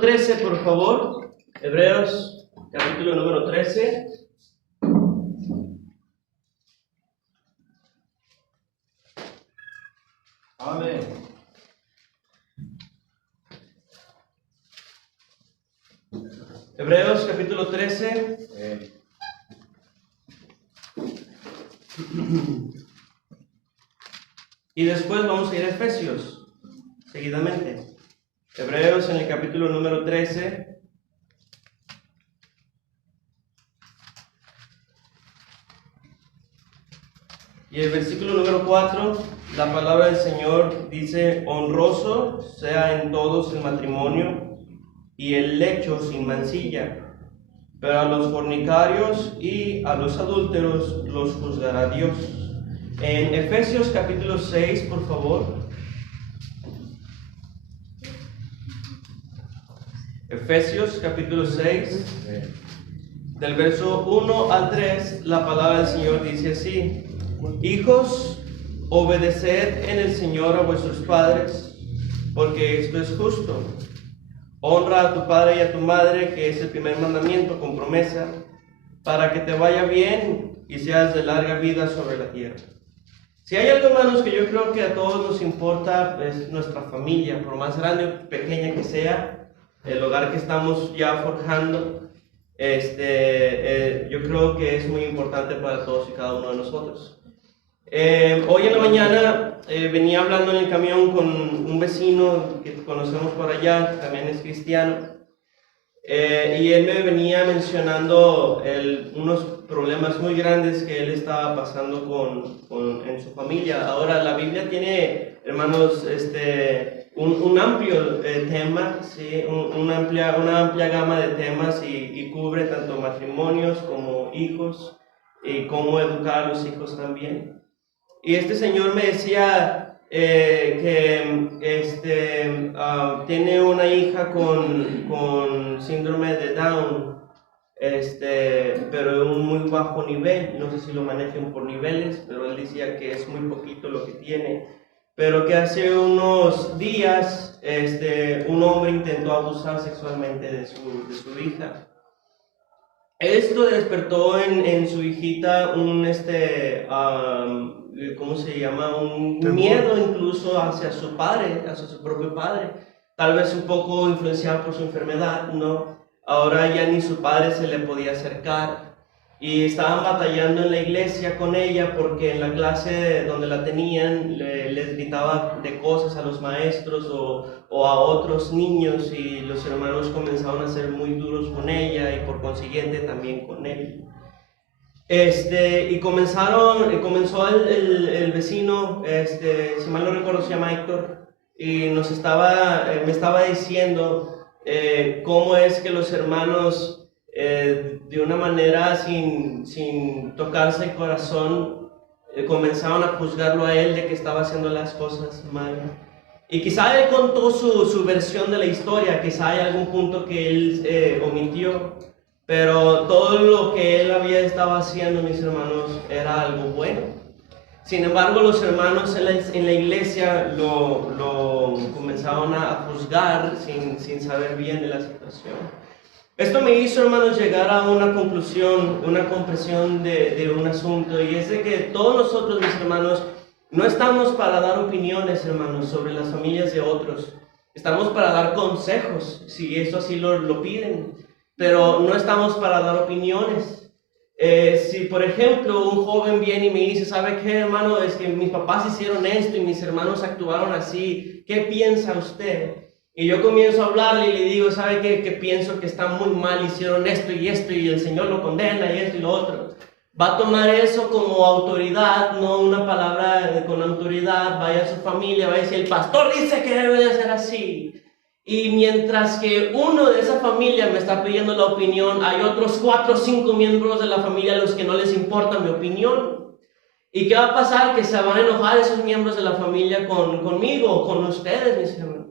13, por favor. Hebreos, capítulo número 13. Amén. Hebreos, capítulo 13. Y después vamos a ir a Efesios, seguidamente. Hebreos en el capítulo número 13. Y el versículo número 4, la palabra del Señor dice: honroso sea en todos el matrimonio y el lecho sin mancilla, pero a los fornicarios y a los adúlteros los juzgará Dios. En Efesios capítulo 6, por favor. Efesios capítulo 6, del verso 1 al 3, la palabra del Señor dice así: hijos, obedeced en el Señor a vuestros padres, porque esto es justo. Honra a tu padre y a tu madre, que es el primer mandamiento con promesa, para que te vaya bien y seas de larga vida sobre la tierra. Si hay algo, hermanos, que yo creo que a todos nos importa, es nuestra familia, por más grande o pequeña que sea, el hogar que estamos ya forjando. Yo creo que es muy importante para todos y cada uno de nosotros. Hoy en la mañana venía hablando en el camión con un vecino que conocemos por allá, que también es cristiano, y él me venía mencionando unos problemas muy grandes que él estaba pasando en su familia. Ahora, la Biblia tiene, hermanos, un amplio tema, ¿sí? Una amplia gama de temas y cubre tanto matrimonios como hijos y cómo educar a los hijos también. Y este señor me decía que tiene una hija con síndrome de Down, pero en un muy bajo nivel. No sé si lo manejan por niveles, pero él decía que es muy poquito lo que tiene. Pero que hace unos días un hombre intentó abusar sexualmente de su hija. Esto despertó en su hijita ¿cómo se llama? Un miedo incluso hacia su padre, hacia su propio padre. Tal vez un poco influenciado por su enfermedad, ¿no? Ahora ya ni su padre se le podía acercar. Y estaban batallando en la iglesia con ella porque en la clase donde la tenían les gritaba de cosas a los maestros o a otros niños, y los hermanos comenzaron a ser muy duros con ella y por consiguiente también con él. Y comenzó el vecino, si mal no recuerdo se llama Héctor, y me estaba diciendo cómo es que los hermanos de una manera sin tocarse el corazón comenzaron a juzgarlo a él de que estaba haciendo las cosas mal. Y quizá él contó su versión de la historia, quizá hay algún punto que él omitió, pero todo lo que él había estado haciendo, mis hermanos, era algo bueno. Sin embargo, los hermanos en la iglesia lo comenzaron a juzgar sin saber bien de la situación. Esto me hizo, hermanos, llegar a una conclusión, una comprensión de un asunto, y es de que todos nosotros, mis hermanos, no estamos para dar opiniones, hermanos, sobre las familias de otros. Estamos para dar consejos, si eso así lo piden, pero no estamos para dar opiniones. Si, por ejemplo, un joven viene y me dice: ¿sabe qué, hermano? Es que mis papás hicieron esto y mis hermanos actuaron así, ¿qué piensa usted? Y yo comienzo a hablarle y le digo: ¿sabe qué? Que pienso que está muy mal, hicieron esto y el Señor lo condena y esto y lo otro. Va a tomar eso como autoridad, no una palabra con autoridad. Vaya a su familia, va a decir: el pastor dice que debe de ser así. Y mientras que uno de esa familia me está pidiendo la opinión, hay otros 4 o 5 miembros de la familia a los que no les importa mi opinión. ¿Y qué va a pasar? Que se van a enojar esos miembros de la familia conmigo, con ustedes, mis hermanos.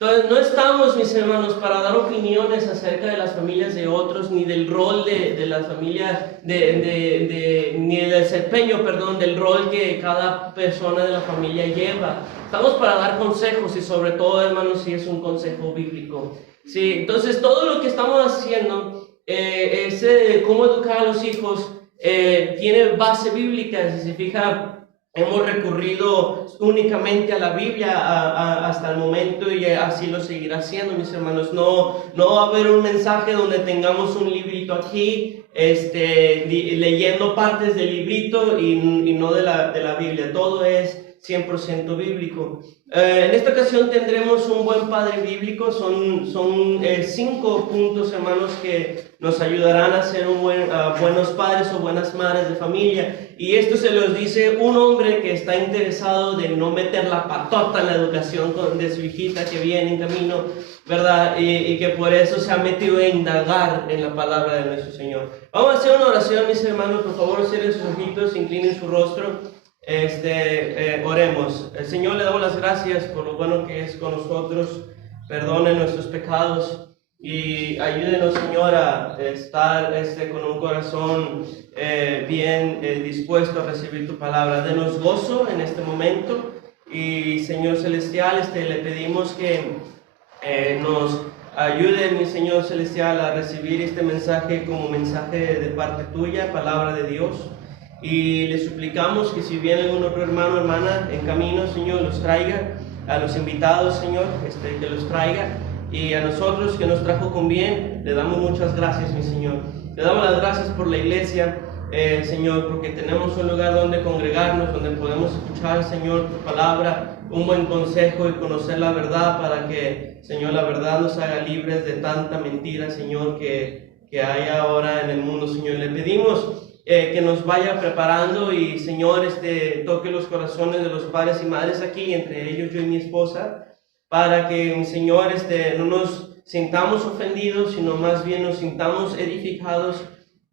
Entonces, no estamos, mis hermanos, para dar opiniones acerca de las familias de otros, ni del rol de las familias, ni del desempeño, del rol que cada persona de la familia lleva. Estamos para dar consejos, y sobre todo, hermanos, si es un consejo bíblico. Sí, entonces todo lo que estamos haciendo es cómo educar a los hijos, tiene base bíblica. Si se fija, hemos recurrido únicamente a la Biblia hasta el momento, y así lo seguirá haciendo, mis hermanos. No va a haber un mensaje donde tengamos un librito aquí, leyendo partes del librito y no de la Biblia. Todo es 100% bíblico. En esta ocasión tendremos un buen padre bíblico. Son 5 puntos, hermanos, que nos ayudarán a ser buenos padres o buenas madres de familia. Y esto se los dice un hombre que está interesado de no meter la patota en la educación de su hijita que viene en camino, ¿verdad? Y que por eso se ha metido a indagar en la palabra de nuestro Señor. Vamos a hacer una oración, mis hermanos. Por favor, cierren sus ojitos, inclinen su rostro. Oremos. El Señor, le damos las gracias por lo bueno que es con nosotros. Perdone nuestros pecados y ayúdenos, Señor, a estar con un corazón bien dispuesto a recibir tu palabra. Denos gozo en este momento, y Señor celestial, le pedimos que nos ayude, mi Señor celestial, a recibir este mensaje como mensaje de parte tuya, palabra de Dios. Y le suplicamos que si viene algún otro hermano o hermana en camino, Señor, los traiga. A los invitados, Señor, que los traiga. Y a nosotros, que nos trajo con bien, le damos muchas gracias, mi Señor. Le damos las gracias por la iglesia, Señor, porque tenemos un lugar donde congregarnos, donde podemos escuchar, Señor, tu palabra, un buen consejo y conocer la verdad, para que, Señor, la verdad nos haga libres de tanta mentira, Señor, que hay ahora en el mundo, Señor. Le pedimos que nos vaya preparando, y Señor, toque los corazones de los padres y madres aquí, entre ellos yo y mi esposa, para que, mi Señor, no nos sintamos ofendidos, sino más bien nos sintamos edificados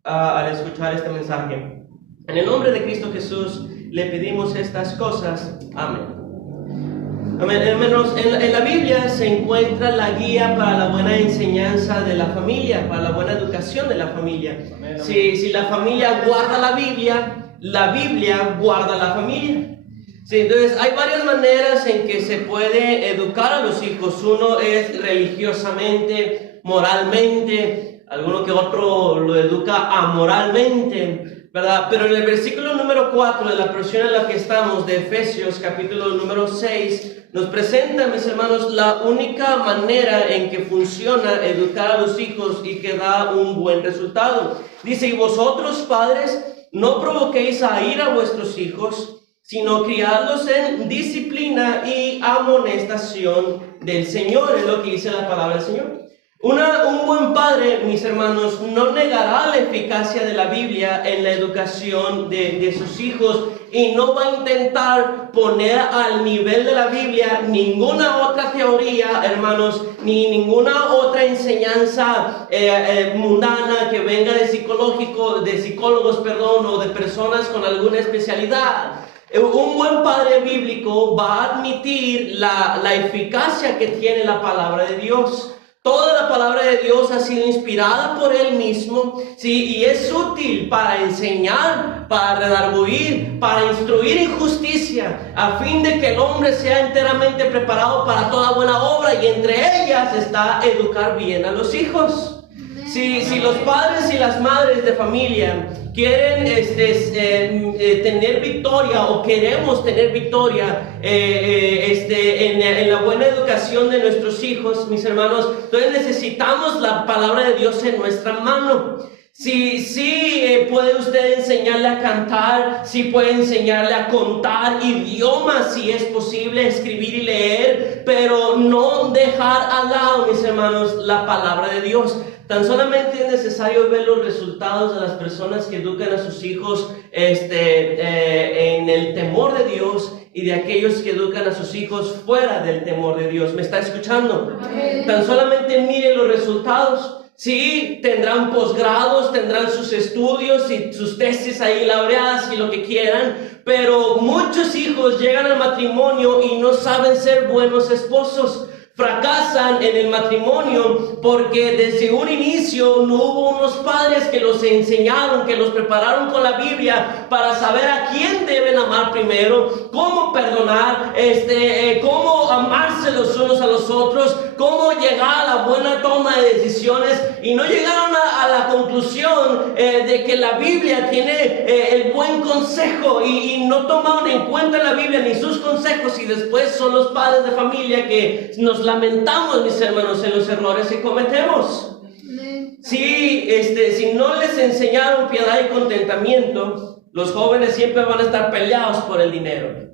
al escuchar este mensaje. En el nombre de Cristo Jesús le pedimos estas cosas. Amén. Amén. Hermanos, en la Biblia se encuentra la guía para la buena enseñanza de la familia, para la buena educación de la familia. Amén. Si la familia guarda la Biblia guarda la familia. Sí, entonces hay varias maneras en que se puede educar a los hijos. Uno es religiosamente, moralmente, alguno que otro lo educa amoralmente, ¿verdad? Pero en el versículo número 4 de la porción en la que estamos, de Efesios capítulo número 6, nos presenta, mis hermanos, la única manera en que funciona educar a los hijos y que da un buen resultado. Dice: y vosotros, padres, no provoquéis a ira a vuestros hijos, sino criadlos en disciplina y amonestación del Señor. Es lo que dice la palabra del Señor. Un buen padre, mis hermanos, no negará la eficacia de la Biblia en la educación de sus hijos, y no va a intentar poner al nivel de la Biblia ninguna otra teoría, hermanos, ni ninguna otra enseñanza mundana que venga de psicólogos, o de personas con alguna especialidad. Un buen padre bíblico va a admitir la eficacia que tiene la palabra de Dios. Toda la palabra de Dios ha sido inspirada por Él mismo, ¿sí? Y es útil para enseñar, para redarguir, para instruir en justicia, a fin de que el hombre sea enteramente preparado para toda buena obra, y entre ellas está educar bien a los hijos. Si los padres y las madres de familia quieren tener victoria, o queremos tener victoria en la buena educación de nuestros hijos, mis hermanos, entonces necesitamos la palabra de Dios en nuestra mano. Puede usted enseñarle a cantar, puede enseñarle a contar idiomas, si es posible, escribir y leer, pero no dejar al lado, mis hermanos, la palabra de Dios. Tan solamente es necesario ver los resultados de las personas que educan a sus hijos en el temor de Dios, y de aquellos que educan a sus hijos fuera del temor de Dios. ¿Me está escuchando? Amén. Tan solamente miren los resultados. Sí, tendrán posgrados, tendrán sus estudios y sus tesis ahí laureadas y lo que quieran, pero muchos hijos llegan al matrimonio y no saben ser buenos esposos. fracasan en el matrimonio porque desde un inicio no hubo unos padres que los enseñaron, que los prepararon con la Biblia para saber a quién deben amar primero, cómo perdonar, cómo amarse los unos a los otros, cómo llegar a la buena toma de decisiones, y no llegaron a la conclusión de que la Biblia tiene el buen consejo, y no tomaron en cuenta la Biblia ni sus consejos, y después son los padres de familia que nos lamentamos, mis hermanos, en los errores que cometemos. Si no les enseñaron piedad y contentamiento, los jóvenes siempre van a estar peleados por el dinero.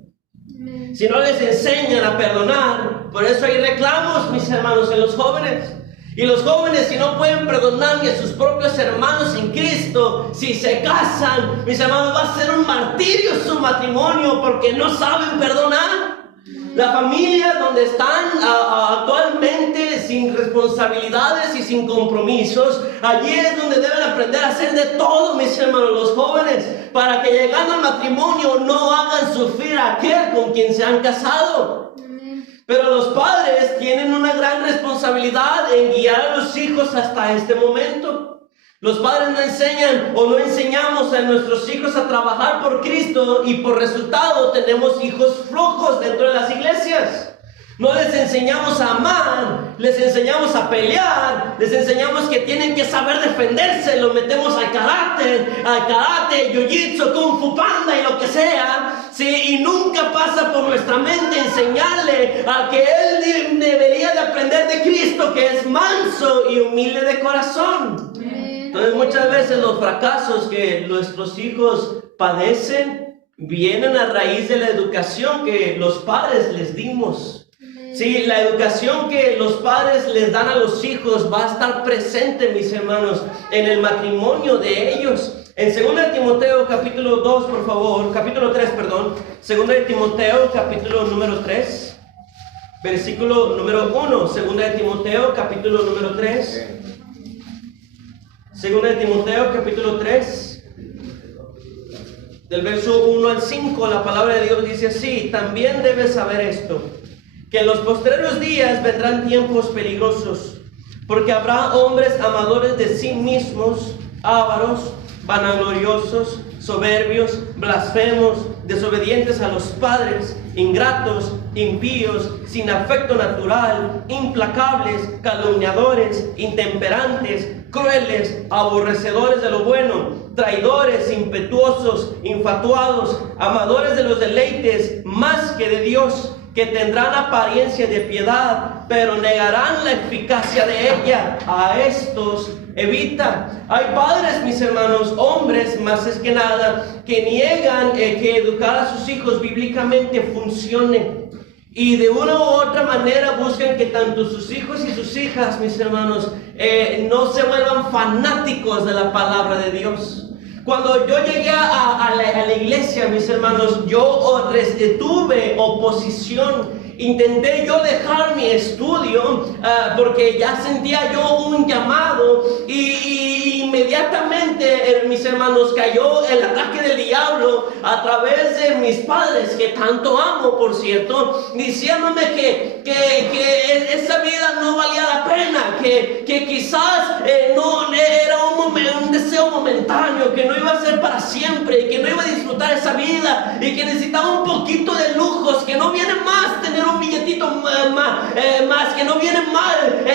Si no les enseñan a perdonar, por eso hay reclamos, mis hermanos, en los jóvenes. Y los jóvenes, si no pueden perdonar ni a sus propios hermanos en Cristo, si se casan, mis hermanos, va a ser un martirio su matrimonio porque no saben perdonar. La familia donde están actualmente sin responsabilidades y sin compromisos, allí es donde deben aprender a hacer de todo, mis hermanos, los jóvenes, para que llegando al matrimonio no hagan sufrir a aquel con quien se han casado. Pero los padres tienen una gran responsabilidad en guiar a los hijos hasta este momento. Los padres no enseñan o no enseñamos a nuestros hijos a trabajar por Cristo, y por resultado tenemos hijos flojos dentro de las iglesias. No les enseñamos a amar, les enseñamos a pelear, les enseñamos que tienen que saber defenderse, los metemos al karate, jiu-jitsu, kung fu panda y lo que sea, ¿sí? Y nunca pasa por nuestra mente enseñarle a que él debería de aprender de Cristo, que es manso y humilde de corazón. Entonces muchas veces los fracasos que nuestros hijos padecen vienen a raíz de la educación que los padres les dimos. Sí, la educación que los padres les dan a los hijos va a estar presente, mis hermanos, en el matrimonio de ellos. En 2 de Timoteo capítulo 2, por favor, capítulo 3, perdón. 2 de Timoteo capítulo número 3, versículo número 1. 2 de Timoteo capítulo número 3. 2 de Timoteo capítulo 3, del verso 1 al 5, la palabra de Dios dice así: también debes saber esto, que en los postreros días vendrán tiempos peligrosos, porque habrá hombres amadores de sí mismos, ávaros, vanagloriosos, soberbios, blasfemos, desobedientes a los padres, ingratos, impíos, sin afecto natural, implacables, calumniadores, intemperantes, crueles, aborrecedores de lo bueno, traidores, impetuosos, infatuados, amadores de los deleites más que de Dios, que tendrán apariencia de piedad, pero negarán la eficacia de ella. A estos evita. Hay padres, mis hermanos, hombres más es que nada, que niegan que educar a sus hijos bíblicamente funcione. Y de una u otra manera buscan que tanto sus hijos y sus hijas, mis hermanos, no se vuelvan fanáticos de la palabra de Dios. Cuando yo llegué a la iglesia, mis hermanos, yo tuve oposición. Intenté yo dejar mi estudio porque ya sentía yo un llamado, y inmediatamente, mis hermanos, cayó el ataque del diablo a través de mis padres, que tanto amo, por cierto, diciéndome que esa vida no valía la pena, que quizás no era un deseo momentáneo, que no iba a ser para siempre, que no iba a disfrutar esa vida, y que necesitaba un poquito de lujos, que no viene más tener un billetito más, que no viene mal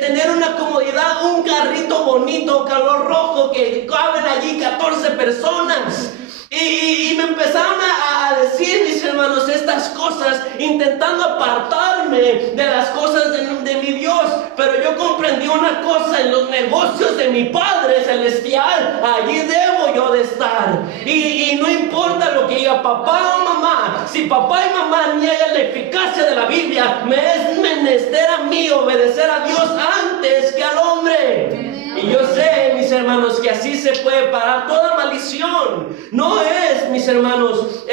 tener una comodidad, un carrito bonito, color rojo, que caben allí 14 personas. Y me empezaron a decir, mis hermanos, estas cosas, intentando apartarme de las cosas de mi Dios. Pero yo comprendí una cosa: en los negocios de mi Padre Celestial, allí debo yo de estar. Y no importa lo que diga papá o mamá, si papá y mamá niegan la eficacia de la Biblia, me es menester a mí obedecer a Dios antes que al hombre. Y yo sé, mis hermanos, que así se puede parar toda maldición. No es, mis hermanos,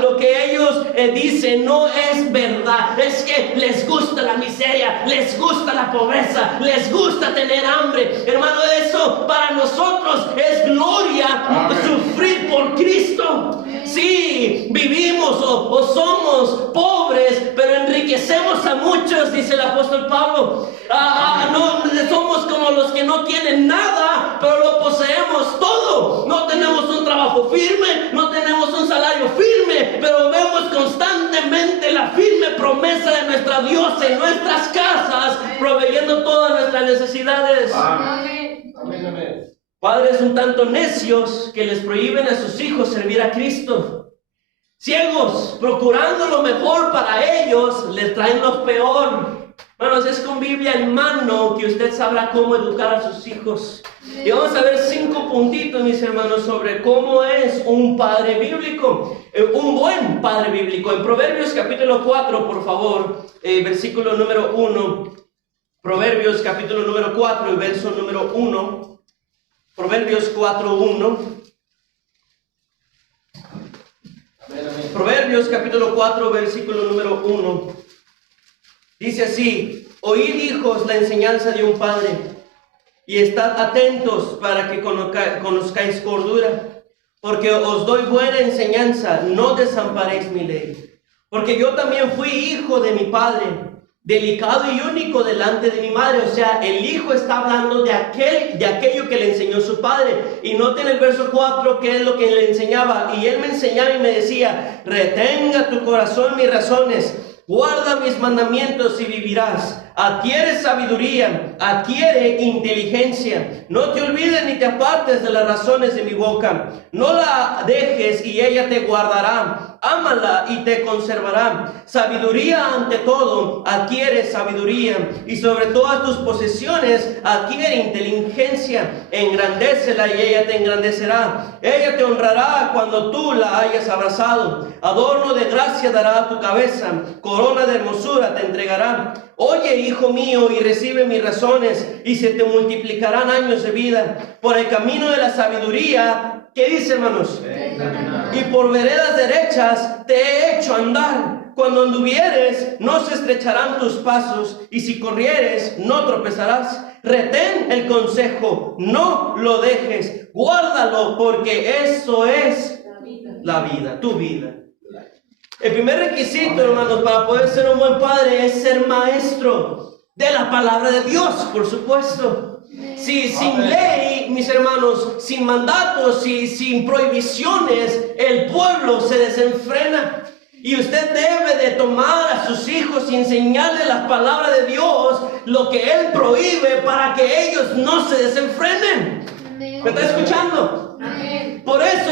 lo que ellos dicen no es verdad. Es que les gusta la miseria, les gusta la pobreza, les gusta tener hambre. Hermano, eso para nosotros es gloria. Amén. Sufrir por Cristo. sí, vivimos o somos pobres, pero enriquecemos a muchos, dice el apóstol Pablo. No somos como los que no tienen nada, pero lo poseemos todo. No tenemos un trabajo firme, no tenemos un salario firme, pero vemos constantemente la firme promesa de nuestra Dios en nuestras casas, proveyendo todas nuestras necesidades. Amén. Amén, amén. Padres un tanto necios que les prohíben a sus hijos servir a Cristo. Ciegos, procurando lo mejor para ellos, les traen lo peor. Hermanos, es con Biblia en mano que usted sabrá cómo educar a sus hijos. Y vamos a ver 5 puntitos, mis hermanos, sobre cómo es un padre bíblico, un buen padre bíblico. En Proverbios capítulo 4, por favor, versículo número 1. Proverbios capítulo número 4 y verso número 1. Proverbios 4:1. Proverbios capítulo 4, versículo número 1. Dice así: oíd, hijos, la enseñanza de un padre, y estad atentos para que conozcáis cordura, porque os doy buena enseñanza, no desamparéis mi ley. Porque yo también fui hijo de mi padre, delicado y único delante de mi madre. O sea, el hijo está hablando de aquello que le enseñó su padre. Y noten el verso 4, que es lo que le enseñaba. Y él me enseñaba y me decía: retenga tu corazón mis razones, guarda mis mandamientos y vivirás. Adquiere sabiduría, adquiere inteligencia. No te olvides ni te apartes de las razones de mi boca. No la dejes y ella te guardará. Ámala y te conservará. Sabiduría ante todo, adquiere sabiduría. Y sobre todas tus posesiones, adquiere inteligencia. Engrandécela y ella te engrandecerá. Ella te honrará cuando tú la hayas abrazado. Adorno de gracia dará a tu cabeza. Corona de hermosura te entregará. Oye, hijo mío, y recibe mis razones, y se te multiplicarán años de vida. Por el camino de la sabiduría, ¿qué dice, hermanos? Y por veredas derechas te he hecho andar. Cuando anduvieres, no se estrecharán tus pasos, y si corrieres, no tropezarás. Retén el consejo, no lo dejes, guárdalo, porque eso es la vida, tu vida. El primer requisito, hermanos, para poder ser un buen padre es ser maestro de la palabra de Dios, por supuesto. Si sin ley, mis hermanos, sin mandatos y sin prohibiciones, el pueblo se desenfrena. Y usted debe de tomar a sus hijos y enseñarles la palabra de Dios, lo que Él prohíbe, para que ellos no se desenfrenen. ¿Me está escuchando? Por eso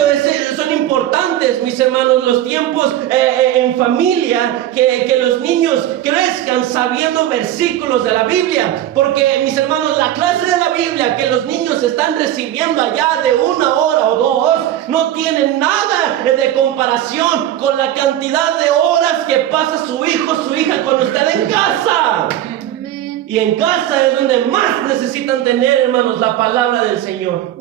son importantes, mis hermanos, los tiempos en familia, que los niños crezcan sabiendo versículos de la Biblia. Porque, mis hermanos, la clase de la Biblia que los niños están recibiendo allá de 1 hora o 2, no tienen nada de comparación con la cantidad de horas que pasa su hijo, su hija con usted en casa. Y en casa es donde más necesitan tener, hermanos, la palabra del Señor.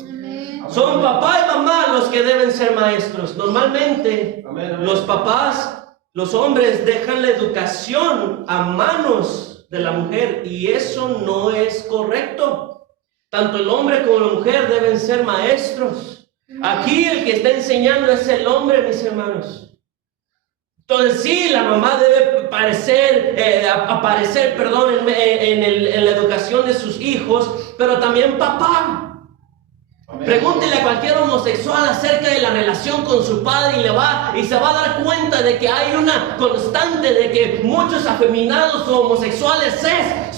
Son papá y mamá los que deben ser maestros. Normalmente, los papás, los hombres, dejan la educación a manos de la mujer, y eso no es correcto. Tanto el hombre como la mujer deben ser maestros. Aquí el que está enseñando es el hombre, mis hermanos. Entonces sí, la mamá debe aparecer en la educación de sus hijos, pero también papá. Pregúntele a cualquier homosexual acerca de la relación con su padre y se va a dar cuenta de que hay una constante de que muchos afeminados o homosexuales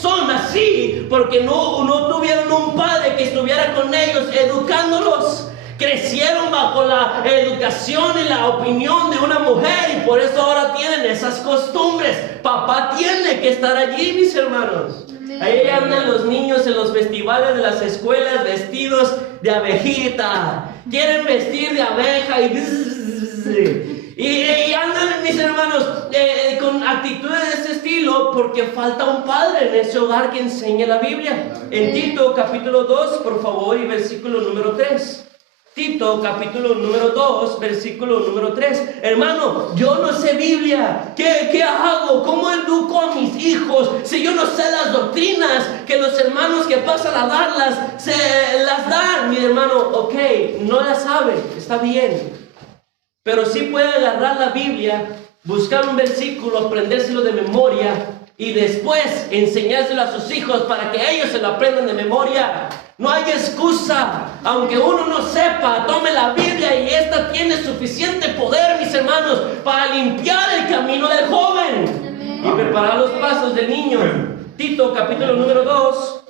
son así porque no tuvieron un padre que estuviera con ellos educándolos. Crecieron bajo la educación y la opinión de una mujer, y por eso ahora tienen esas costumbres. Papá tiene que estar allí, mis hermanos. Ahí andan los niños en los festivales de las escuelas vestidos de abejita. Quieren vestir de abeja y andan, mis hermanos, con actitudes de ese estilo, porque falta un padre en ese hogar que enseñe la Biblia. En Tito capítulo 2, por favor, y versículo número 3. Tito, capítulo número 2, versículo número 3. Hermano, yo no sé Biblia. ¿Qué hago? ¿Cómo educo a mis hijos si yo no sé las doctrinas que los hermanos que pasan a darlas se las dan? Mi hermano, ok, no las sabe, está bien. pero sí puede agarrar la Biblia, buscar un versículo, aprendérselo de memoria y después enseñárselo a sus hijos para que ellos se lo aprendan de memoria. No hay excusa, aunque uno no sepa, tome la Biblia y esta tiene suficiente poder, mis hermanos, para limpiar el camino del joven y preparar los pasos del niño. Tito capítulo número 2,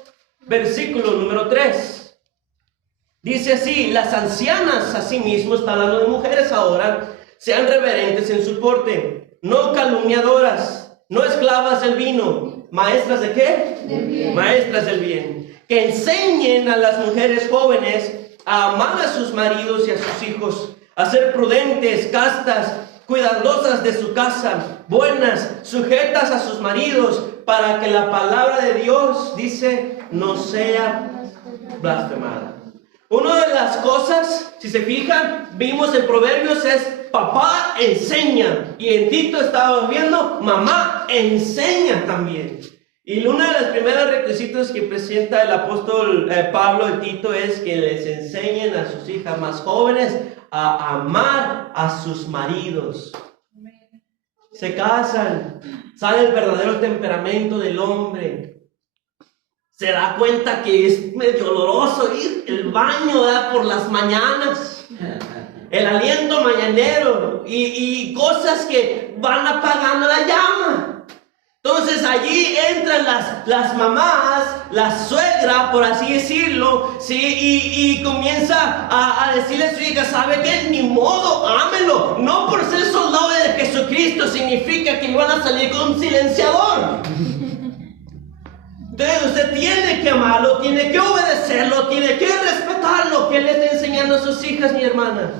versículo número 3. Dice así: las ancianas, asimismo, está hablando de mujeres ahora, sean reverentes en su porte, no calumniadoras, no esclavas del vino, maestras de ¿qué? Del bien. Maestras del bien, que enseñen a las mujeres jóvenes a amar a sus maridos y a sus hijos, a ser prudentes, castas, cuidadosas de su casa, buenas, sujetas a sus maridos, para que la palabra de Dios, dice, no sea blasfemada. Una de las cosas, si se fijan, vimos en Proverbios es papá enseña, y en Tito estábamos viendo mamá enseña también. Y uno de los primeros requisitos que presenta el apóstol Pablo en Tito es que les enseñen a sus hijas más jóvenes a amar a sus maridos. Se casan, sale el verdadero temperamento del hombre. Se da cuenta que es medio doloroso ir al baño, ¿verdad?, por las mañanas. El aliento mañanero y cosas que van apagando la llama. Entonces allí entran las mamás, la suegra, por así decirlo, ¿sí? Y comienza a decirle a su hija: ¿sabe qué? Ni modo, ámelo. No por ser soldado de Jesucristo significa que van a salir con un silenciador. Entonces usted tiene que amarlo, tiene que obedecerlo, tiene que respetar lo que él está enseñando a sus hijas, mi hermana.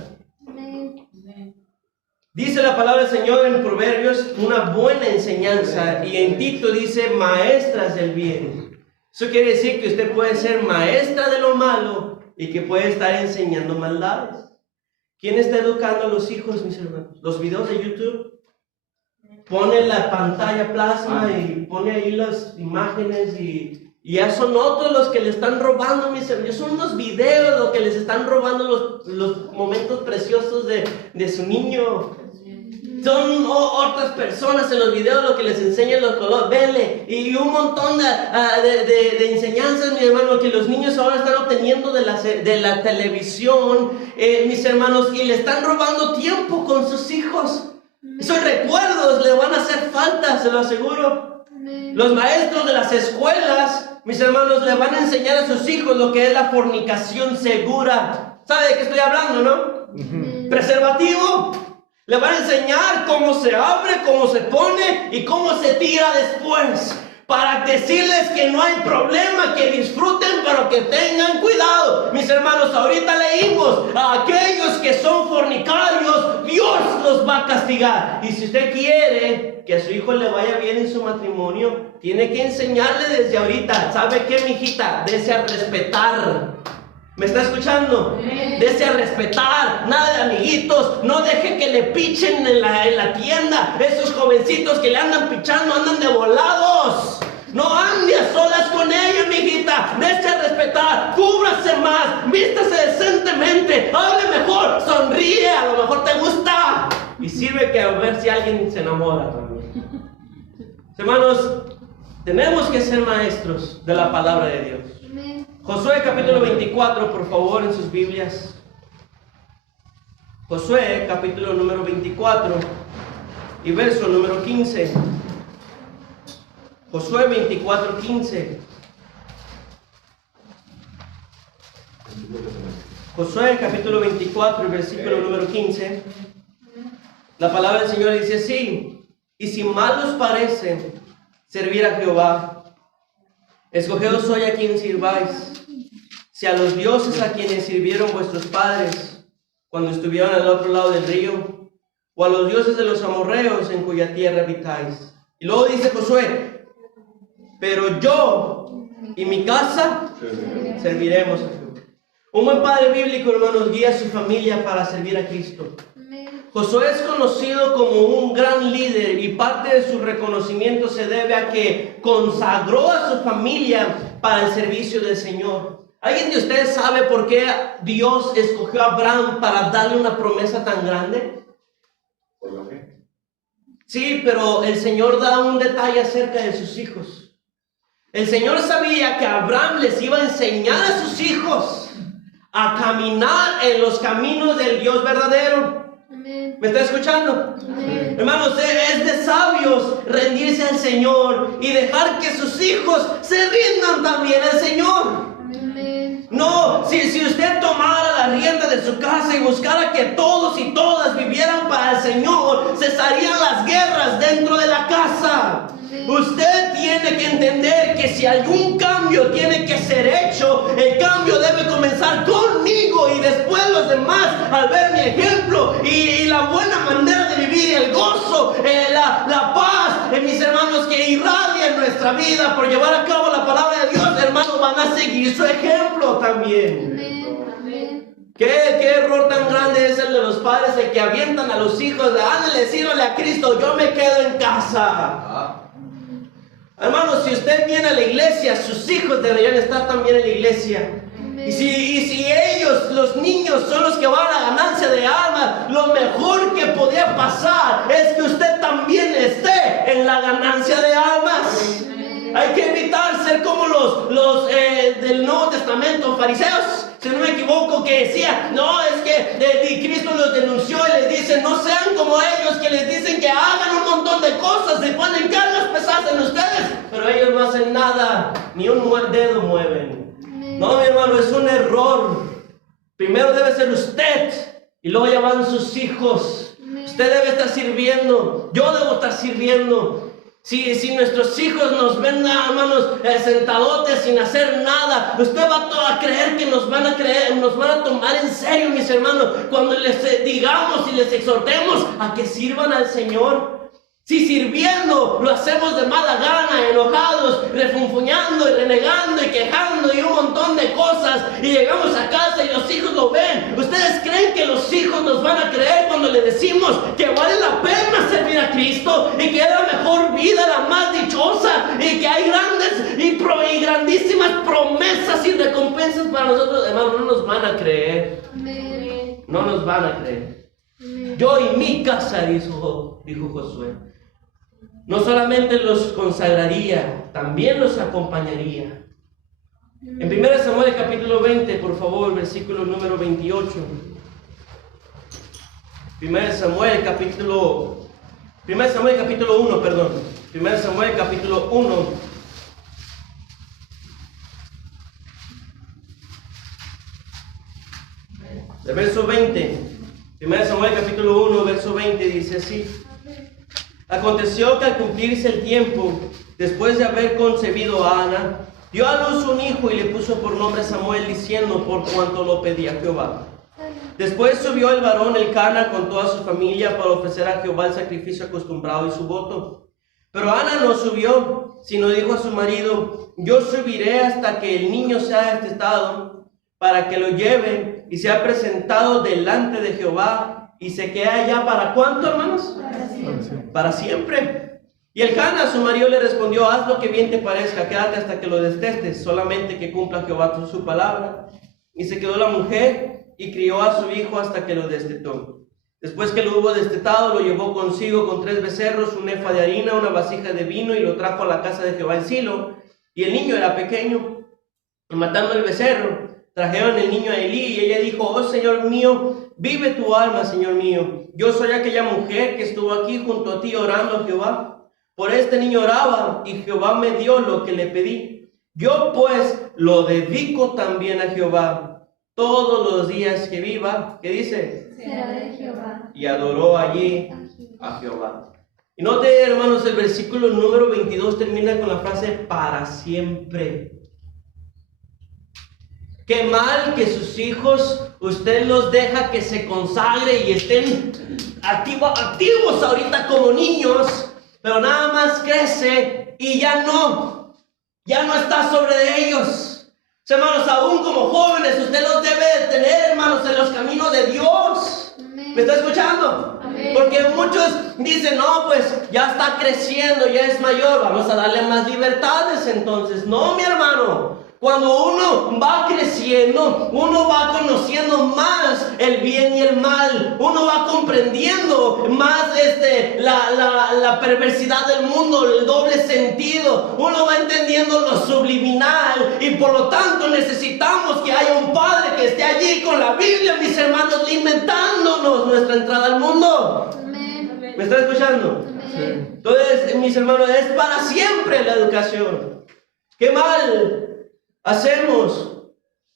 Dice la palabra del Señor en Proverbios una buena enseñanza, y en Tito dice maestras del bien. Eso quiere decir que usted puede ser maestra de lo malo y que puede estar enseñando maldades. ¿Quién está educando a los hijos, mis hermanos? ¿Los videos de YouTube? Pone la pantalla plasma y pone ahí las imágenes y ya son otros los que le están robando, mis hermanos. Son unos videos los que les están robando los momentos preciosos de su niño. Son otras personas en los videos lo que les enseñan los colores, vele, y un montón de enseñanzas, mi hermano, que los niños ahora están obteniendo de la televisión, mis hermanos, y le están robando tiempo con sus hijos. Esos recuerdos le van a hacer falta, se lo aseguro. Los maestros de las escuelas, mis hermanos, le van a enseñar a sus hijos lo que es la fornicación segura. ¿Sabe de qué estoy hablando, no? Preservativo. Le van a enseñar cómo se abre, cómo se pone y cómo se tira después. Para decirles que no hay problema, que disfruten, pero que tengan cuidado. Mis hermanos, ahorita leímos: a aquellos que son fornicarios, Dios los va a castigar. Y si usted quiere que a su hijo le vaya bien en su matrimonio, tiene que enseñarle desde ahorita: ¿sabe qué, mijita? Dese a respetar. ¿Me está escuchando? Dese a respetar, nada de amiguitos, no deje que le pichen en la tienda. Esos jovencitos que le andan pichando andan de volados. No ande a solas con ella, mijita. Dese a respetar, cúbrase más, vístase decentemente, hable mejor, sonríe, a lo mejor te gusta. Y sirve que a ver si alguien se enamora también. Hermanos, tenemos que ser maestros de la palabra de Dios. Josué capítulo 24, por favor, en sus Biblias. Josué capítulo número 24 y verso número 15. Josué 24, 15. Josué capítulo 24 y versículo número 15. La palabra del Señor dice así: y si mal os parece servir a Jehová, escogeos hoy a quien sirváis, si a los dioses a quienes sirvieron vuestros padres cuando estuvieron al otro lado del río, o a los dioses de los amorreos en cuya tierra habitáis. Y luego dice Josué: pero yo y mi casa serviremos a Jehová. Un buen padre bíblico, hermanos, guía a su familia para servir a Cristo. Josué es conocido como un gran líder, y parte de su reconocimiento se debe a que consagró a su familia para el servicio del Señor. ¿Alguien de ustedes sabe por qué Dios escogió a Abraham para darle una promesa tan grande? Sí, pero el Señor da un detalle acerca de sus hijos. El Señor sabía que Abraham les iba a enseñar a sus hijos a caminar en los caminos del Dios verdadero. Amén. ¿Me está escuchando? Amén. Hermanos, es de sabios rendirse al Señor y dejar que sus hijos se rindan también al Señor. Amén. No, si usted tomara la rienda de su casa y buscara que todos y todas vivieran para el Señor, cesarían las guerras dentro de la casa. Usted tiene que entender que si algún cambio tiene que ser hecho, el cambio debe comenzar conmigo y después los demás al ver mi ejemplo y la buena manera de vivir, el gozo, la paz, mis hermanos, que irradia en nuestra vida por llevar a cabo la palabra de Dios, hermanos, van a seguir su ejemplo también. Amén. ¿Qué error tan grande es el de los padres de que avientan a los hijos? Ándale, sírvale a Cristo, yo me quedo en casa. Hermanos, si usted viene a la iglesia, sus hijos deberían estar también en la iglesia. Y si ellos, los niños, son los que van a la ganancia de almas, lo mejor que podría pasar es que usted también esté en la ganancia de almas. Hay que evitar ser como los del Nuevo Testamento, fariseos, si no me equivoco, que decía, no, es que Cristo los denunció y les dice, no sean como ellos, que les dicen que hagan un montón de cosas, se ponen cargas pesadas en ustedes, pero ellos no hacen nada, ni un dedo mueven. No, mi hermano, es un error. Primero debe ser usted y luego ya van sus hijos. Usted debe estar sirviendo, yo debo estar sirviendo. Si nuestros hijos nos ven, hermanos, sentadotes sin hacer nada, usted va a creer que nos van a tomar en serio, mis hermanos, cuando les digamos y les exhortemos a que sirvan al Señor. Si sirviendo lo hacemos de mala gana, enojados, refunfuñando y renegando y quejando y un montón de cosas, y llegamos a casa y los hijos lo ven, ¿ustedes creen que los hijos nos van a creer cuando les decimos que vale la pena servir a Cristo y que es la mejor vida, la más dichosa, y que hay grandes y grandísimas promesas y recompensas para nosotros? Hermanos, no nos van a creer. No nos van a creer. Yo y mi casa, dijo Josué. No solamente los consagraría, también los acompañaría. En 1 Samuel capítulo 20, por favor, versículo número 28. 1 Samuel capítulo 1, perdón. 1 Samuel capítulo 1. El verso 20. 1 Samuel capítulo 1, verso 20 dice así. Aconteció que al cumplirse el tiempo, después de haber concebido a Ana, dio a luz un hijo y le puso por nombre Samuel, diciendo, por cuanto lo pedía Jehová. Después subió el varón Elcana con toda su familia para ofrecer a Jehová el sacrificio acostumbrado y su voto. Pero Ana no subió, sino dijo a su marido, yo subiré hasta que el niño sea destetado, para que lo lleve y sea presentado delante de Jehová y se quede allá. ¿Para cuánto, hermanos? Para siempre. Y Elcana, su marido, le respondió, haz lo que bien te parezca, quédate hasta que lo destetes, solamente que cumpla Jehová su palabra. Y se quedó la mujer y crió a su hijo hasta que lo destetó. Después que lo hubo destetado, lo llevó consigo con 3 becerros, un efa de harina, una vasija de vino, y lo trajo a la casa de Jehová en Silo. Y el niño era pequeño. Y matando el becerro, trajeron el niño a Elí, y ella dijo, oh Señor mío, vive tu alma, Señor mío. Yo soy aquella mujer que estuvo aquí junto a ti orando a Jehová. Por este niño oraba, y Jehová me dio lo que le pedí. Yo pues lo dedico también a Jehová todos los días que viva. ¿Qué dice? Será de Jehová. Y adoró allí a Jehová. Y note, hermanos, el versículo número 22 termina con la frase para siempre. Qué mal que sus hijos, usted los deja que se consagre y estén activos ahorita como niños, pero nada más crece y ya no está sobre ellos. Hermanos, aún como jóvenes, usted los debe de tener, hermanos, en los caminos de Dios. ¿Me está escuchando? Amén. Porque muchos dicen, no, pues ya está creciendo, ya es mayor, vamos a darle más libertades entonces. No, mi hermano. Cuando uno va creciendo, uno va conociendo más el bien y el mal. Uno va comprendiendo más la perversidad del mundo, el doble sentido. Uno va entendiendo lo subliminal y por lo tanto necesitamos que haya un padre que esté allí con la Biblia, mis hermanos, limitándonos nuestra entrada al mundo. Amén. ¿Me está escuchando? Amén. Entonces, mis hermanos, es para siempre la educación. ¿Qué mal hacemos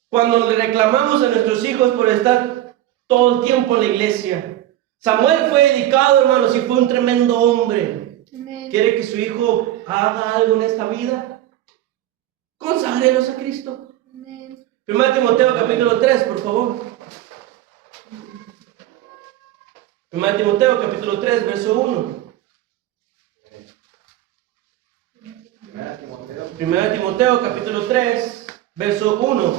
cuando le reclamamos a nuestros hijos por estar todo el tiempo en la iglesia? Samuel fue dedicado, hermanos, y fue un tremendo hombre. Amén. ¿Quiere que su hijo haga algo en esta vida? Conságrelos a Cristo. Amén. 1 Timoteo capítulo 3, por favor. 1 Timoteo capítulo 3, verso 1. 1 Timoteo capítulo 3, verso 1.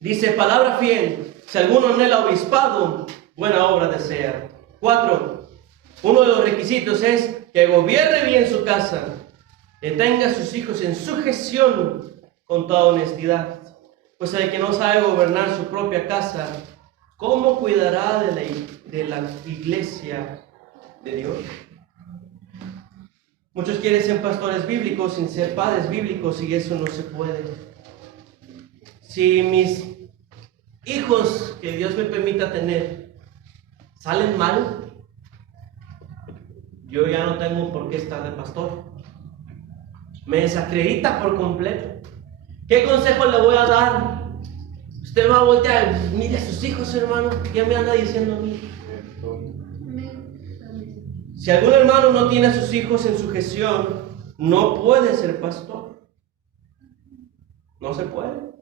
Dice, palabra fiel, si alguno anhela obispado, buena obra desea. 4. Uno de los requisitos es que gobierne bien su casa, que tenga a sus hijos en sujeción con toda honestidad. Pues el que no sabe gobernar su propia casa, ¿cómo cuidará de la iglesia de Dios? Muchos quieren ser pastores bíblicos sin ser padres bíblicos y eso no se puede. Si mis hijos, que Dios me permita tener, salen mal, yo ya no tengo por qué estar de pastor. Me desacredita por completo. ¿Qué consejo le voy a dar? Usted va a voltear, mire a sus hijos, hermano, ¿qué me anda diciendo a mí? Si algún hermano no tiene a sus hijos en sujeción, no puede ser pastor. No se puede.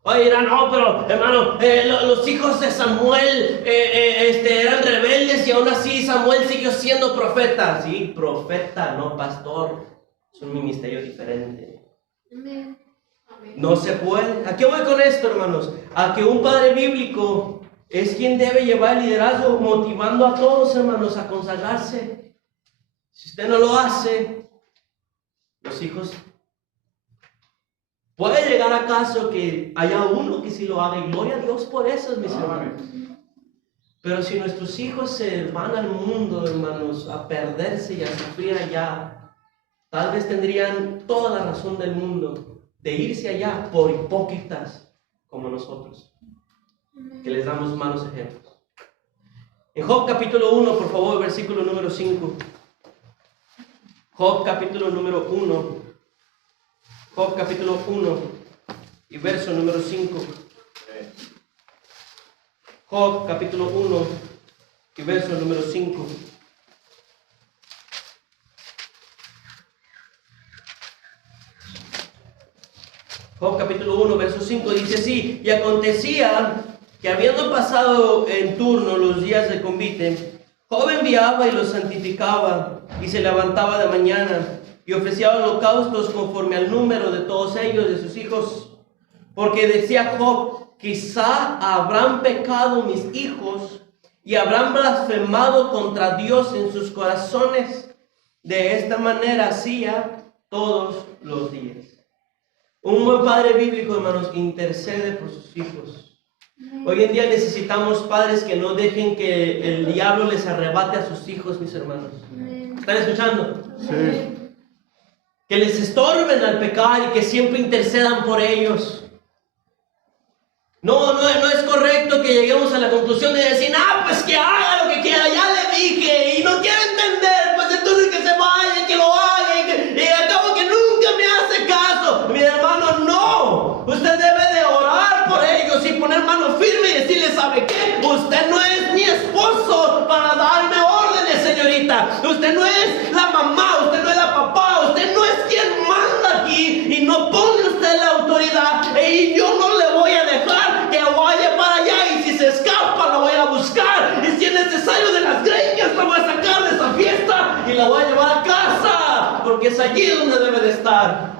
Oye, dirán, no, pero hermano, los hijos de Samuel eran rebeldes y aún así Samuel siguió siendo profeta. Sí, profeta, no pastor. Es un ministerio diferente. Amén. No se puede. ¿A qué voy con esto, hermanos? A que un padre bíblico es quien debe llevar el liderazgo, motivando a todos, hermanos, a consagrarse. Si usted no lo hace, los hijos, puede llegar a caso que haya uno que sí lo haga, y gloria a Dios por eso, mis hermanos. Pero si nuestros hijos se van al mundo, hermanos, a perderse y a sufrir allá, tal vez tendrían toda la razón del mundo de irse allá por hipócritas como nosotros, que les damos malos ejemplos. En Job capítulo 1, por favor, versículo número 5. Job capítulo número 1. Job capítulo 1 y verso número 5. Job capítulo 1 y verso número 5. Job capítulo 1, verso 5 dice así: y acontecía que habiendo pasado en turno los días de convite, Job enviaba y los santificaba, y se levantaba de mañana, y ofrecía holocaustos conforme al número de todos ellos, de sus hijos. Porque decía Job, quizá habrán pecado mis hijos, y habrán blasfemado contra Dios en sus corazones. De esta manera hacía todos los días. Un buen padre bíblico, hermanos, intercede por sus hijos. Hoy en día necesitamos padres que no dejen que el diablo les arrebate a sus hijos, mis hermanos. ¿Están escuchando? Sí. Que les estorben al pecar y que siempre intercedan por ellos. No es correcto que lleguemos a la conclusión de decir, pues que haga lo que quiera, ya le dije, y no quiere entender, pues entonces que se vaya, y que lo haga, y acabo que nunca me hace caso. Mi hermano, no. Usted debe de orar por ellos y poner mano firme y decirle, ¿sabe qué? Usted no es mi esposo para darme órdenes, señorita. Usted no es la mamá, usted no es la papá, usted no es quien manda aquí, y no pone usted la autoridad, y yo no le voy a dejar que vaya para allá, y si se escapa la voy a buscar, y si es necesario de las greñas la voy a sacar de esa fiesta y la voy a llevar a casa, porque es allí donde debe de estar.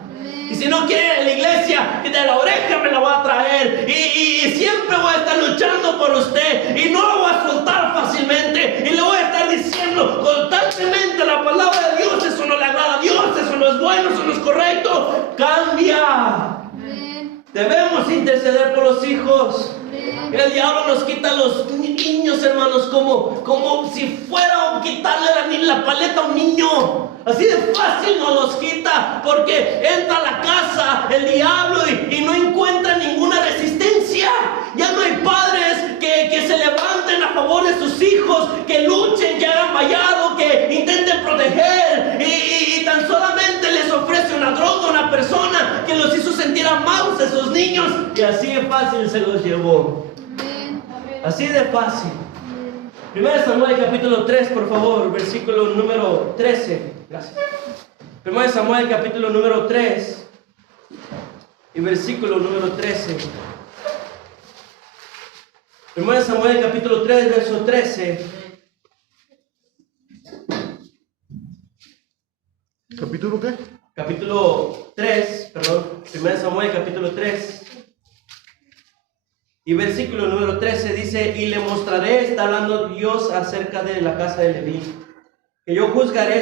Y si no quiere ir a la iglesia, de la oreja me la voy a traer. Y siempre voy a estar luchando por usted. Y no lo voy a soltar fácilmente. Y le voy a estar diciendo constantemente la palabra de Dios. Eso no le agrada a Dios, eso no es bueno, eso no es correcto. Cambia. Debemos interceder por los hijos. El diablo nos quita a los niños, hermanos, como si fuera a quitarle la paleta a un niño. Así de fácil nos los quita, porque entra a la casa el diablo y no encuentra ninguna resistencia. Ya no hay padres que se levanten a favor de sus hijos, que luchen, que hagan vallado, que intenten proteger, y tan solamente les ofrece una droga, una persona que los hizo sentir amados a esos niños, y así de fácil se los llevó. Así de fácil. 1 Samuel capítulo 3, por favor, versículo número 13. Gracias. 1 Samuel capítulo número 3 y versículo número 13. 1 Samuel capítulo 3, verso 13. ¿Capítulo qué? Capítulo 3, perdón. 1 Samuel capítulo 3. Y versículo número 13 dice: y le mostraré, está hablando Dios acerca de la casa de Leví, que yo juzgaré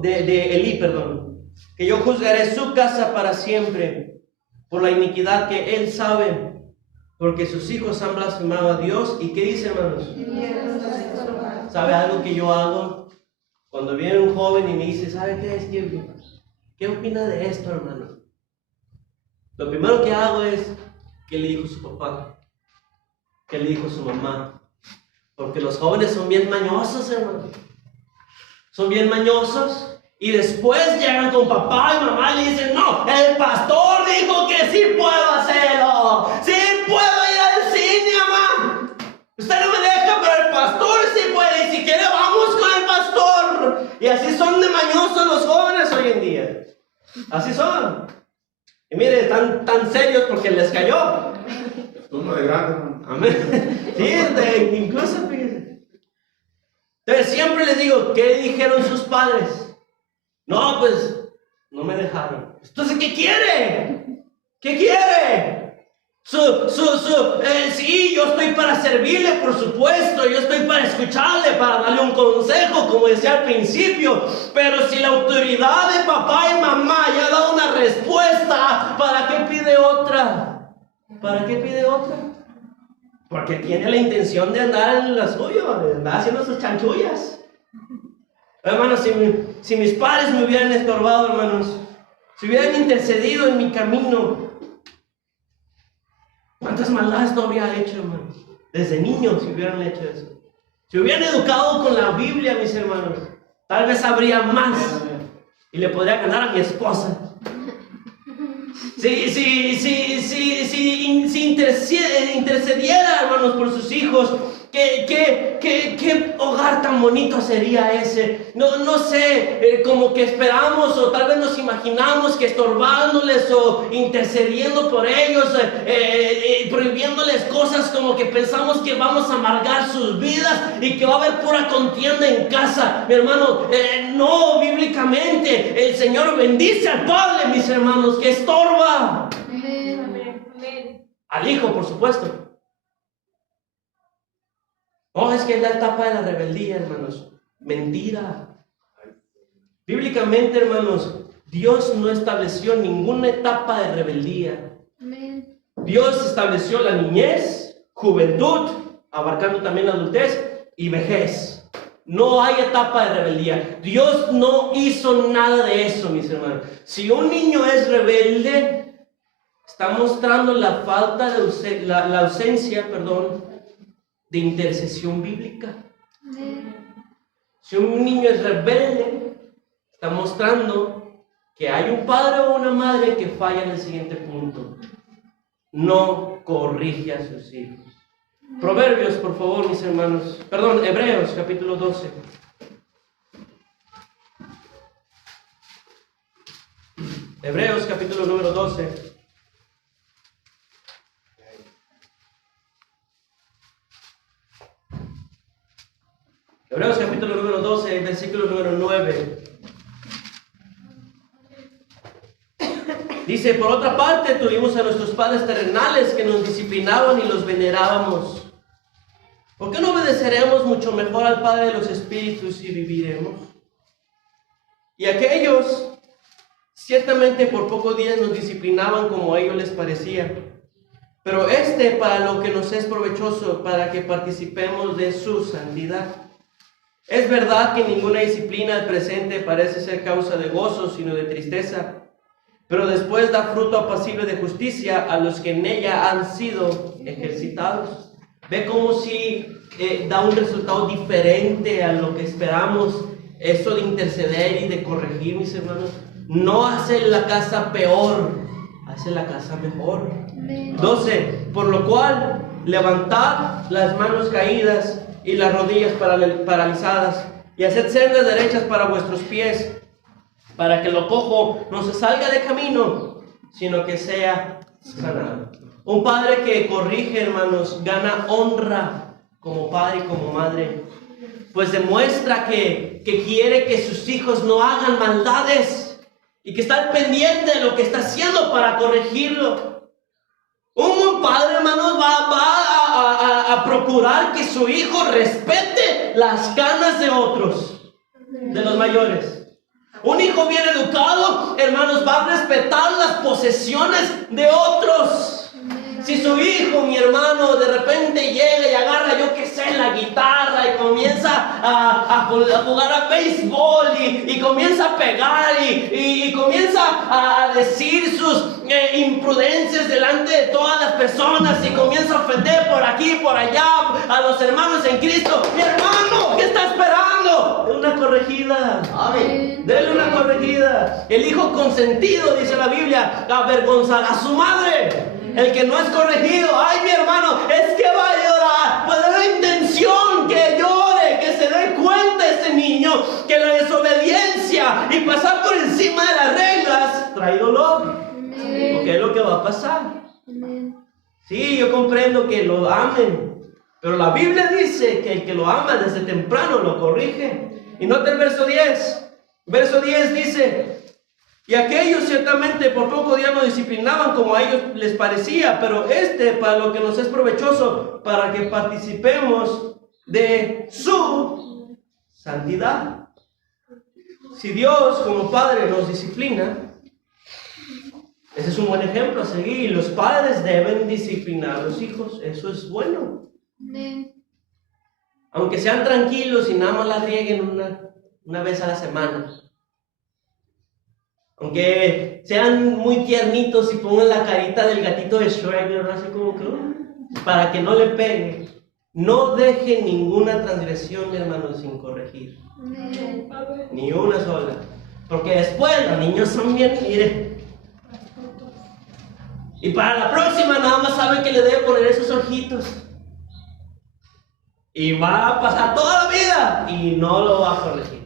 de Elí, perdón, que yo juzgaré su casa para siempre, por la iniquidad que él sabe, porque sus hijos han blasfemado a Dios. ¿Y qué dice, hermanos? ¿Sabe algo que yo hago? Cuando viene un joven y me dice, ¿sabe qué es, Steve? ¿Qué opina de esto, hermano? Lo primero que hago es, ¿qué le dijo su papá? ¿Qué le dijo su mamá? Porque los jóvenes son bien mañosos, hermano. Son bien mañosos. Y después llegan con papá y mamá y le dicen, no, el pastor dijo que sí puedo hacerlo. Sí puedo ir al cine, mamá. Usted no me deja, pero el pastor sí puede. Y si quiere, vamos con el pastor. Y así son de mañosos los jóvenes hoy en día. Así son. Y mire, están tan serios porque les cayó. Uno de grande, hermano. Amén. Sí, incluso fíjense. Entonces siempre les digo, ¿qué dijeron sus padres? No, pues no me dejaron. Entonces, ¿qué quiere? ¿Qué quiere? Sí, yo estoy para servirle, por supuesto. Yo estoy para escucharle, para darle un consejo, como decía al principio. Pero si la autoridad de papá y mamá ya ha dado una respuesta, ¿para qué pide otra? ¿Para qué pide otra? Porque tiene la intención de andar en la suya, de andar haciendo sus chanchullas. Hermanos, si mis padres me hubieran estorbado, hermanos, si hubieran intercedido en mi camino, ¿cuántas maldades no habría hecho, hermanos? Desde niños, si hubieran hecho eso. Si hubieran educado con la Biblia, mis hermanos, tal vez habría más y le podría ganar a mi esposa. Si intercediera, hermanos, por sus hijos, ¿qué hogar tan bonito sería ese? No sé, como que esperamos o tal vez nos imaginamos que estorbándoles o intercediendo por ellos, prohibiéndoles cosas, como que pensamos que vamos a amargar sus vidas y que va a haber pura contienda en casa. Mi hermano, no, bíblicamente el Señor bendice al padre, mis hermanos, que estorba. Al hijo, por supuesto. Oh, es que es la etapa de la rebeldía, hermanos. Mentira. Bíblicamente, hermanos, Dios no estableció ninguna etapa de rebeldía. Dios estableció la niñez, juventud, abarcando también la adultez y vejez. No hay etapa de rebeldía. Dios no hizo nada de eso, mis hermanos. Si un niño es rebelde, está mostrando la falta de la ausencia, de intercesión bíblica. Si un niño es rebelde, está mostrando que hay un padre o una madre que falla en el siguiente punto: no corrige a sus hijos. Proverbios, por favor, mis hermanos. Hebreos, capítulo 12. Hebreos, capítulo número 12. Hebreos capítulo número 12, versículo número 9. Dice, por otra parte, tuvimos a nuestros padres terrenales que nos disciplinaban y los venerábamos. ¿Por qué no obedeceremos mucho mejor al Padre de los Espíritus y viviremos? Y aquellos, ciertamente por pocos días nos disciplinaban como a ellos les parecía. Pero para lo que nos es provechoso, para que participemos de su santidad. Es verdad que ninguna disciplina al presente parece ser causa de gozo, sino de tristeza. Pero después da fruto apacible de justicia a los que en ella han sido ejercitados. Ve como si da un resultado diferente a lo que esperamos. Eso de interceder y de corregir, mis hermanos, no hace la casa peor, hace la casa mejor. 12. Por lo cual, levantad las manos caídas y las rodillas paralizadas, y haced sendas derechas para vuestros pies, para que lo cojo no se salga de camino, sino que sea sanado. Un padre que corrige, hermanos, gana honra como padre y como madre, pues demuestra que quiere que sus hijos no hagan maldades y que está al pendiente de lo que está haciendo para corregirlo. Un buen padre, hermanos, va a procurar que su hijo respete las canas de otros, de los mayores. Un hijo bien educado, hermanos, va a respetar las posesiones de otros. Si su hijo, mi hermano, de repente llega y agarra, yo qué sé, la guitarra y comienza a jugar a béisbol y comienza a pegar y comienza a decir sus imprudencias delante de todas las personas y comienza a ofender por aquí y por allá a los hermanos en Cristo, mi hermano, ¿qué está esperando? Una corregida. Amén. Dele una corregida. El hijo consentido, dice la Biblia, avergonzará a su madre. El que no es corregido, ay mi hermano, es que va a llorar. Pues es la intención que llore, que se dé cuenta este niño que la desobediencia y pasar por encima de las reglas trae dolor. Porque es lo que va a pasar. Sí, yo comprendo que lo amen, pero la Biblia dice que el que lo ama desde temprano lo corrige. Y nota el verso 10. Verso 10 dice: y aquellos ciertamente por poco día nos disciplinaban como a ellos les parecía, pero para lo que nos es provechoso, para que participemos de su santidad. Si Dios como Padre nos disciplina, ese es un buen ejemplo a seguir. Los padres deben disciplinar a los hijos, eso es bueno. Aunque sean tranquilos y nada más la rieguen una vez a la semana. Aunque sean muy tiernitos y pongan la carita del gatito de Shrek, ¿verdad? Así como que, para que no le pegue. No deje ninguna transgresión, mi hermano, sin corregir. Ni una sola. Porque después los niños son bien, mire. Y para la próxima nada más sabe que le debe poner esos ojitos. Y va a pasar toda la vida y no lo va a corregir.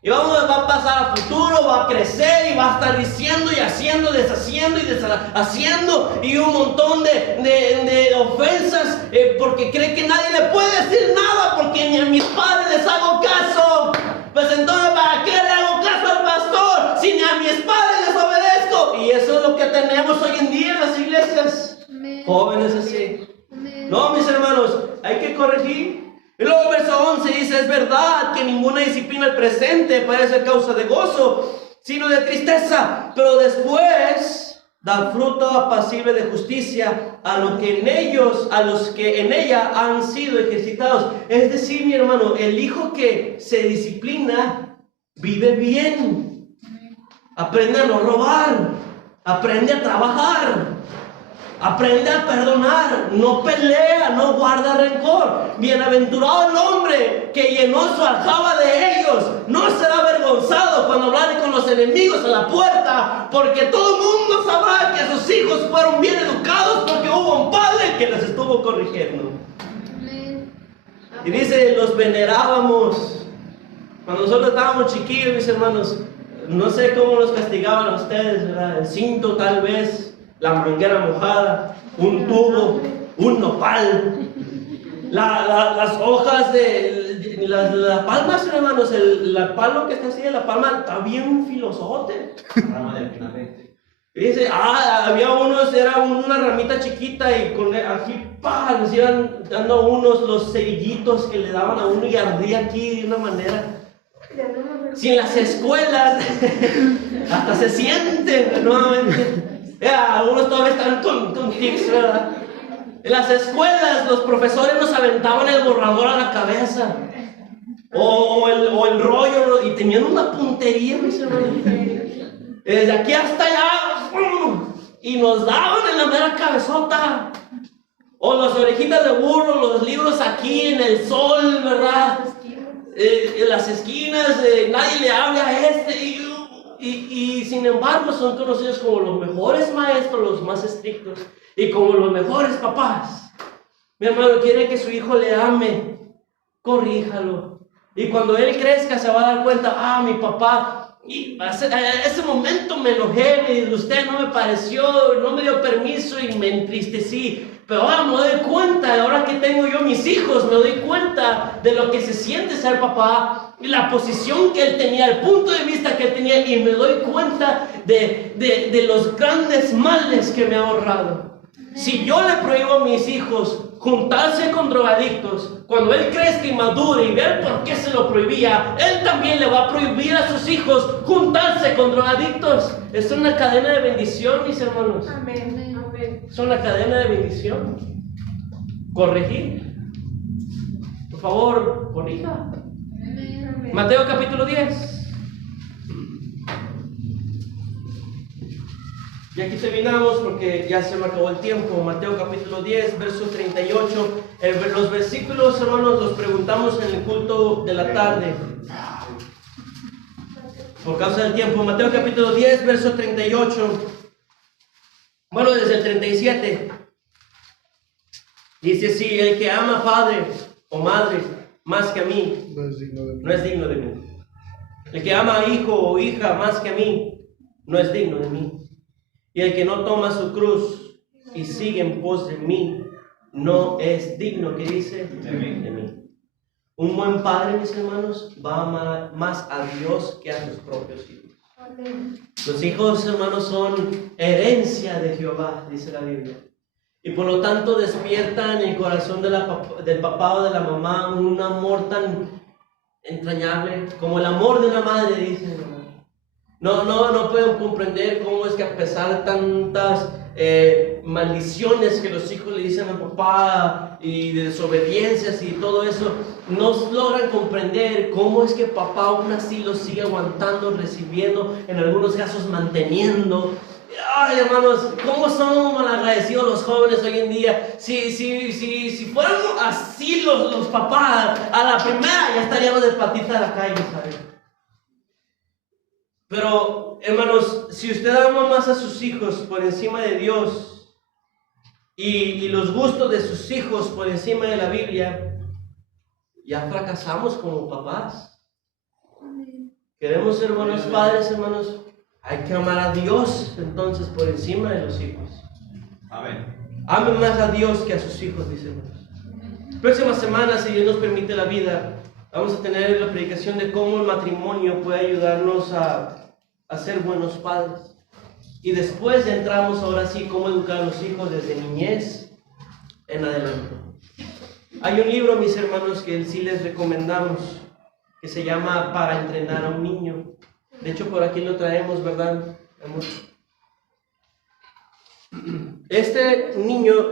Y va a pasar a futuro, va a crecer y va a estar diciendo y haciendo, deshaciendo y deshaciendo y un montón de ofensas porque cree que nadie le puede decir nada porque ni a mis padres les hago caso. Pues entonces, ¿para qué le hago caso al pastor si ni a mis padres les obedezco? Y eso es lo que tenemos hoy en día en las iglesias. Jóvenes así. No, mis hermanos, hay que corregir. Y luego el verso 11 dice: es verdad que ninguna disciplina al presente parece ser causa de gozo, sino de tristeza, pero después da fruto apacible de justicia a los que en ella han sido ejercitados. Es decir, mi hermano, el hijo que se disciplina vive bien, aprende a no robar, aprende a trabajar, aprende a perdonar, no pelea, no guarda rencor. Bienaventurado el hombre que llenó su aljaba de ellos. No será avergonzado cuando hablare con los enemigos a la puerta, porque todo el mundo sabrá que sus hijos fueron bien educados porque hubo un padre que les estuvo corrigiendo. Y dice, los venerábamos. Cuando nosotros estábamos chiquillos, mis hermanos, no sé cómo los castigaban a ustedes, ¿verdad? El cinto tal vez, la manguera mojada, un tubo, un nopal, las hojas de las palmas, hermanos, el palo que está así de la palma está bien filosote. La rama del clavel. Dice, había unos, era una ramita chiquita y con aquí, les iban dando a unos los cerillitos que le daban a uno y ardía aquí de una manera. Si en las escuelas hasta se siente nuevamente. Algunos todavía están con tics, ¿verdad? En las escuelas los profesores nos aventaban el borrador a la cabeza. O el rollo, y tenían una puntería, mis hermanos. Desde aquí hasta allá, y nos daban en la mera cabezota. O las orejitas de burro, los libros aquí en el sol, ¿verdad? En las esquinas, nadie le habla a este. Y sin embargo son conocidos como los mejores maestros, los más estrictos, y como los mejores papás. Mi hermano quiere que su hijo le ame, corríjalo. Y cuando él crezca se va a dar cuenta, mi papá, y ese momento me enojé, me disgusté, no me pareció, no me dio permiso y me entristecí. Pero ahora me doy cuenta, ahora que tengo yo mis hijos, me doy cuenta de lo que se siente ser papá, la posición que él tenía, el punto de vista que él tenía, y me doy cuenta de los grandes males que me ha ahorrado. Si yo le prohíbo a mis hijos juntarse con drogadictos, cuando él crezca y madure y ver por qué se lo prohibía, él también le va a prohibir a sus hijos juntarse con drogadictos. Es una cadena de bendición, mis hermanos. Amén. Es una cadena de bendición. Corregir. Por favor, corrija. Mateo capítulo 10. Y aquí terminamos porque ya se me acabó el tiempo. Mateo capítulo 10, verso 38. Los versículos, hermanos, los preguntamos en el culto de la tarde. Por causa del tiempo. Mateo capítulo 10, verso 38. Bueno, desde el 37. Dice así: el que ama padre o madre más que a mí, no es digno de mí. El que ama a hijo o hija más que a mí, no es digno de mí. Y el que no toma su cruz y sigue en pos de mí, no es digno, ¿qué dice? De mí. Un buen padre, mis hermanos, va a amar más a Dios que a sus propios hijos. Amén. Los hijos, hermanos, son herencia de Jehová, dice la Biblia. Y por lo tanto despiertan en el corazón del papá o de la mamá un amor tan entrañable como el amor de una madre, dice. No pueden comprender cómo es que a pesar de tantas maldiciones que los hijos le dicen al papá y de desobediencias y todo eso, no logran comprender cómo es que papá aún así los sigue aguantando, recibiendo, en algunos casos manteniendo. Ay, hermanos, ¿cómo son malagradecidos los jóvenes hoy en día? Si fueran así los papás, a la primera ya estaríamos de patita a la calle, ¿sabes? Pero, hermanos, si usted ama más a sus hijos por encima de Dios y los gustos de sus hijos por encima de la Biblia, ya fracasamos como papás. Queremos ser buenos padres, hermanos. Hay que amar a Dios entonces por encima de los hijos. Amén. Amen más a Dios que a sus hijos, dice hermanos. Próxima semana, si Dios nos permite la vida, vamos a tener la predicación de cómo el matrimonio puede ayudarnos a ser buenos padres. Y después entramos ahora sí cómo educar a los hijos desde niñez en adelante. Hay un libro, mis hermanos, que sí les recomendamos, que se llama Para entrenar a un niño. De hecho, por aquí lo traemos, ¿verdad? Este libro,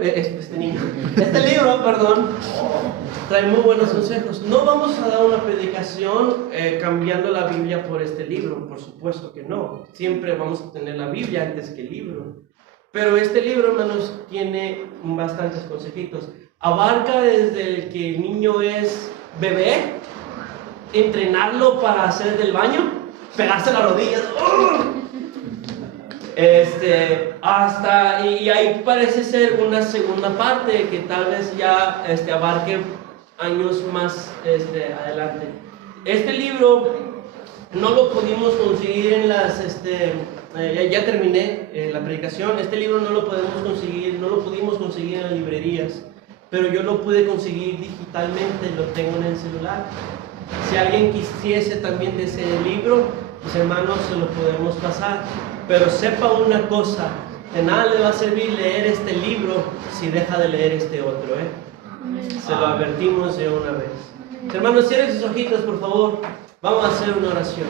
trae muy buenos consejos. No vamos a dar una predicación cambiando la Biblia por este libro, por supuesto que no. Siempre vamos a tener la Biblia antes que el libro. Pero este libro, hermanos, tiene bastantes consejitos. Abarca desde el que el niño es bebé, entrenarlo para hacer del baño, pegarse las rodillas, y ahí parece ser una segunda parte que tal vez ya abarque años más adelante. Este libro no lo pudimos conseguir en las ya terminé la predicación. Este libro no lo pudimos conseguir en las librerías, pero yo lo pude conseguir digitalmente, lo tengo en el celular. Si alguien quisiese también de ese libro, Mis hermanos, se lo podemos pasar. Pero sepa una cosa, de nada le va a servir leer este libro si deja de leer este otro, ¿eh? Se lo advertimos de una vez. Hermanos, cierren sus ojitos, por favor. Vamos a hacer una oración.